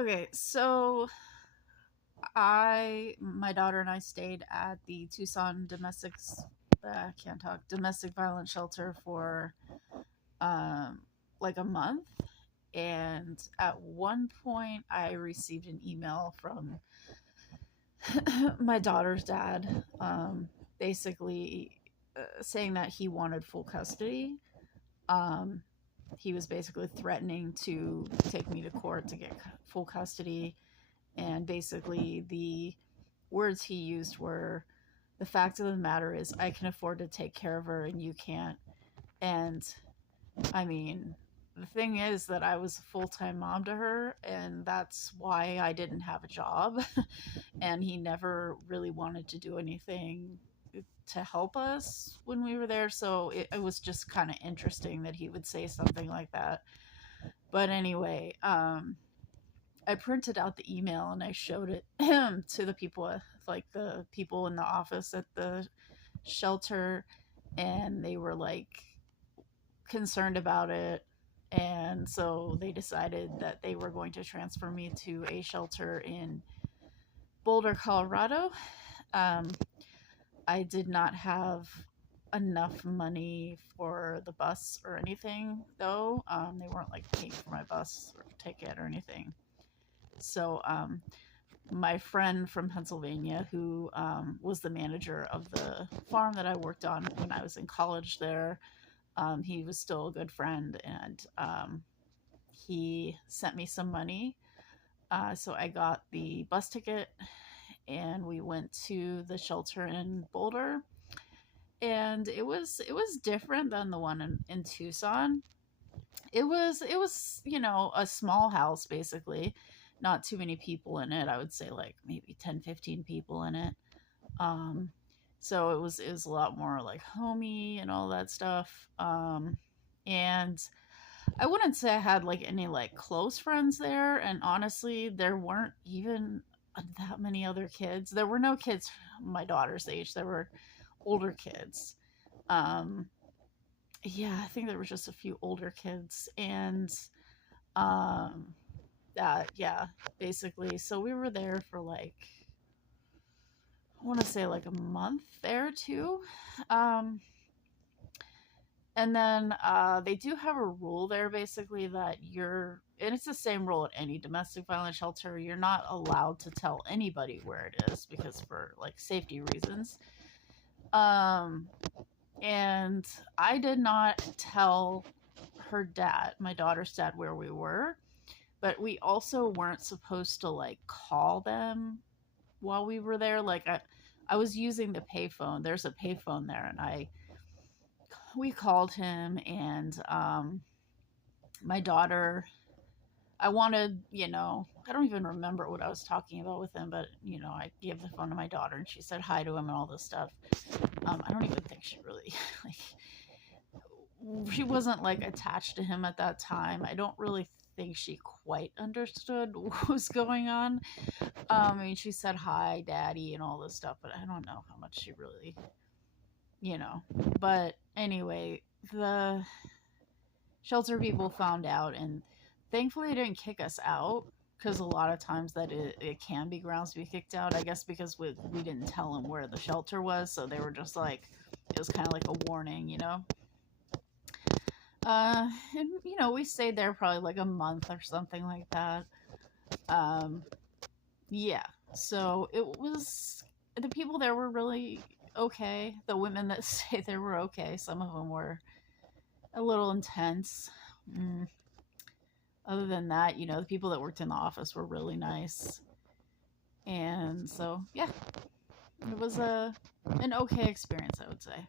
Okay, so my daughter and I stayed at the Tucson can't talk, domestic violence shelter for um, like a month. And at one point, I received an email from my daughter's dad, basically saying that he wanted full custody. Um, he was basically threatening to take me to court to get full custody. And basically, the words he used were, "The fact of the matter is, I can afford to take care of her and you can't." And I mean, the thing is that I was a full time mom to her, and that's why I didn't have a job. And he never really wanted to do anything to help us when we were there. So it was just kind of interesting that he would say something like that. But anyway, I printed out the email and I showed it to the people, like the people in the office at the shelter, and they were like concerned about it. And so they decided that they were going to transfer me to a shelter in Boulder, Colorado. Um, I did not have enough money for the bus or anything, though. They weren't like paying for my bus or ticket or anything. So my friend from Pennsylvania, who was the manager of the farm that I worked on when I was in college there, he was still a good friend, and he sent me some money. So I got the bus ticket, and we went to the shelter in Boulder. And it was different than the one in Tucson. It was a small house, basically, not too many people in it. I would say like maybe 10, 15 people in it. um so it was a lot more like homey and all that stuff. And I wouldn't say I had like any like close friends there, and honestly there weren't even that many other kids. There were no kids my daughter's age. There were older kids. um yeah, I think there were just a few older kids. And um yeah, basically, so we were there for like, I want to say like a month there too. um and then they do have a rule there, basically, that and it's the same rule at any domestic violence shelter, you're not allowed to tell anybody where it is, because for like safety reasons. um and I did not tell her dad, my daughter's dad, where we were. But we also weren't supposed to like call them while we were there. Like I was using the payphone. There's a payphone there, and we called him. And my daughter, I wanted, I don't even remember what I was talking about with him, but I gave the phone to my daughter, and she said hi to him and all this stuff. I don't even think she really like, she wasn't like attached to him at that time. I don't really think she quite understood what was going on. I mean, she said hi, daddy, and all this stuff, but I don't know how much she really, you know. But anyway, the shelter people found out, and thankfully they didn't kick us out, because a lot of times that it can be grounds to be kicked out. I guess because we didn't tell them where the shelter was, so they were just like, it was kind of like a warning. And we stayed there probably like a month or something like that. Um, yeah. So it was, the people there were really okay. The women that stayed there were okay. Some of them were a little intense. Mm. Other than that, the people that worked in the office were really nice. And so, yeah, it was an okay experience, I would say.